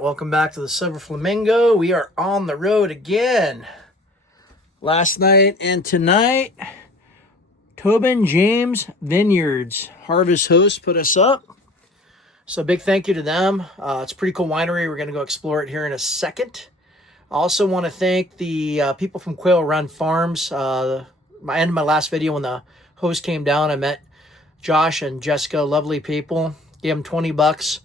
right, welcome back to the Silver Flamingo. We are on the road again. Last night and tonight, Tobin James Vineyards Harvest Host put us up. So big thank you to them. It's a pretty cool winery. We're going to go explore it here in a second. I also want to thank the people from Quail Run Farms. I ended my last video when the host came down. I met Josh and Jessica, lovely people. Gave them $20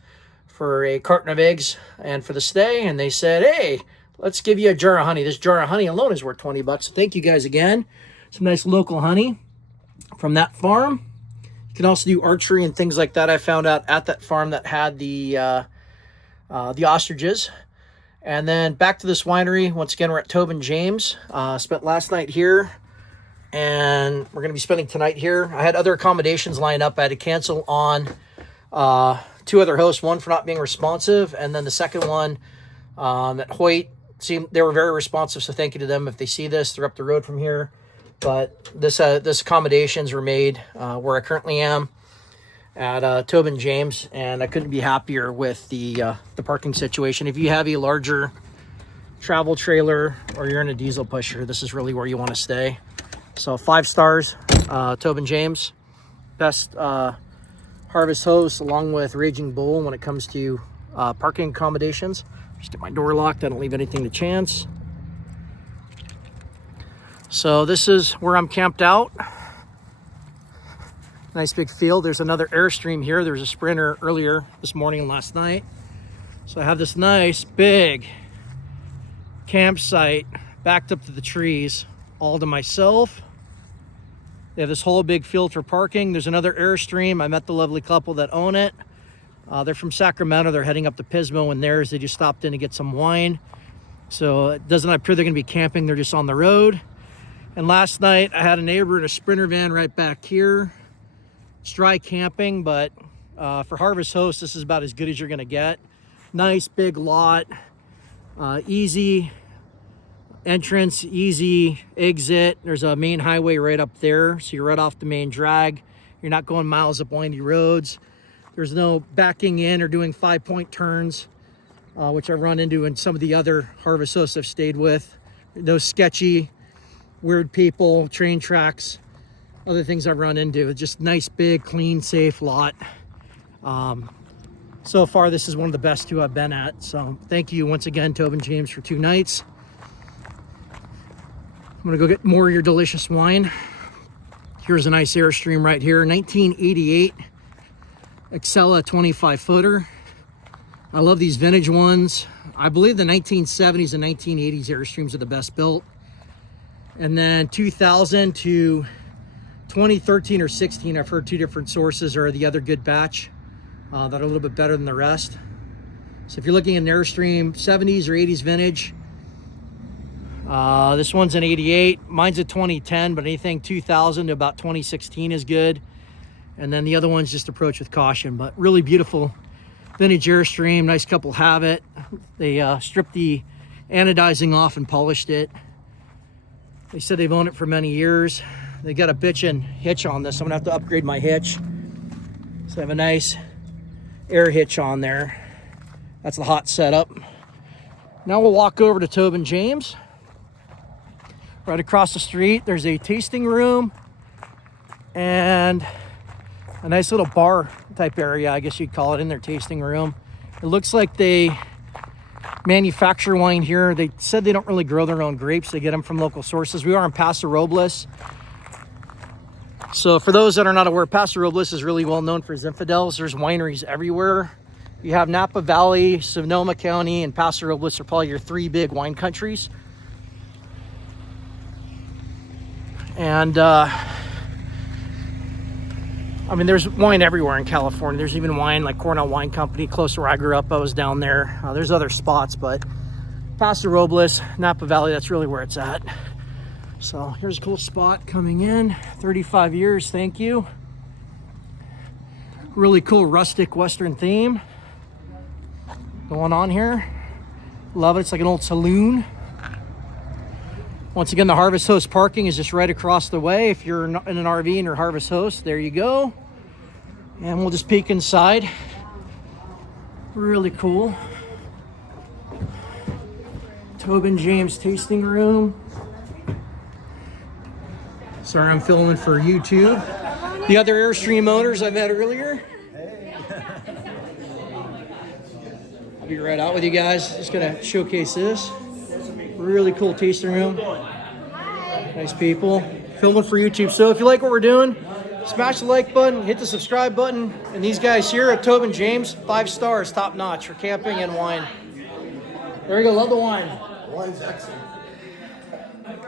for a carton of eggs and for the stay, and they said, hey, let's give you a jar of honey. This jar of honey alone is worth $20. So thank you guys again. Some nice local honey from that farm. You can also do archery and things like that. I found out at that farm that had the ostriches. And then back to this winery. Once again, we're at Tobin James. Spent last night here, and we're going to be spending tonight here. I had other accommodations lined up. I had to cancel on two other hosts, one for not being responsive, and then the second one at Hoyt. They were very responsive, so thank you to them. If they see this, they're up the road from here. But this accommodations were made where I currently am at Tobin James, and I couldn't be happier with the parking situation. If you have a larger travel trailer or you're in a diesel pusher, this is really where you want to stay. So 5 stars, Tobin James, best Harvest Host, along with Raging Bull when it comes to parking accommodations. Just get my door locked. I don't leave anything to chance. So this is where I'm camped out. Nice big field. There's another Airstream here. There was a Sprinter earlier this morning and last night. So I have this nice big campsite backed up to the trees all to myself. They have this whole big field for parking. There's another Airstream. I met the lovely couple that own it. They're from Sacramento. They're heading up to Pismo, and theirs, they just stopped in to get some wine. So it doesn't appear they're going to be camping. They're just on the road. And last night, I had a neighbor in a Sprinter van right back here. It's dry camping, but for Harvest Host, this is about as good as you're going to get. Nice big lot, easy entrance, easy exit. There's a main highway right up there, so you're right off the main drag. You're not going miles up windy roads. There's no backing in or doing 5-point turns, which I've run into in some of the other Harvest Hosts I've stayed with. No sketchy, weird people, train tracks, other things I've run into. It's just nice, big, clean, safe lot. So far, this is one of the best 2 I've been at. So thank you once again, Tobin James, for 2 nights. I'm gonna go get more of your delicious wine. Here's a nice Airstream right here, 1988 Excella 25-footer. I love these vintage ones. I believe the 1970s and 1980s Airstreams are the best built. And then 2000 to 2013 or 16, I've heard 2 different sources are the other good batch that are a little bit better than the rest. So if you're looking at an Airstream 70s or 80s vintage, this one's an 88. Mine's a 2010, but anything 2000 to about 2016 is good. And then the other one's just approach with caution, but really beautiful vintage Airstream. Nice couple have it. They stripped the anodizing off and polished it. They said they've owned it for many years. They got a bitchin' hitch on this. I'm gonna have to upgrade my hitch. So I have a nice air hitch on there. That's the hot setup. Now we'll walk over to Tobin James. Right across the street, there's a tasting room and a nice little bar type area, I guess you'd call it, in their tasting room. It looks like they manufacture wine here. They said they don't really grow their own grapes. They get them from local sources. We are in Paso Robles. So for those that are not aware, Paso Robles is really well known for its infidels. There's wineries everywhere. You have Napa Valley, Sonoma County, and Paso Robles are probably your 3 big wine countries. And I mean, there's wine everywhere in California. There's even wine like Cornell Wine Company, close to where I grew up. I was down there. There's other spots, but Paso Robles, Napa Valley, that's really where it's at. So here's a cool spot coming in. 35 years, thank you. Really cool rustic Western theme going on here. Love it. It's like an old saloon. Once again, the Harvest Host parking is just right across the way. If you're in an RV and you're Harvest Host, there you go. And we'll just peek inside. Really cool. Tobin James tasting room. Sorry, I'm filming for YouTube. The other Airstream owners I met earlier. I'll be right out with you guys. Just gonna showcase this. Really cool tasting room. Nice people. Filming for YouTube. So if you like what we're doing, smash the like button, hit the subscribe button, and these guys here at Tobin James, 5 stars, top notch for camping and wine. There you go, love the wine. Wine's excellent.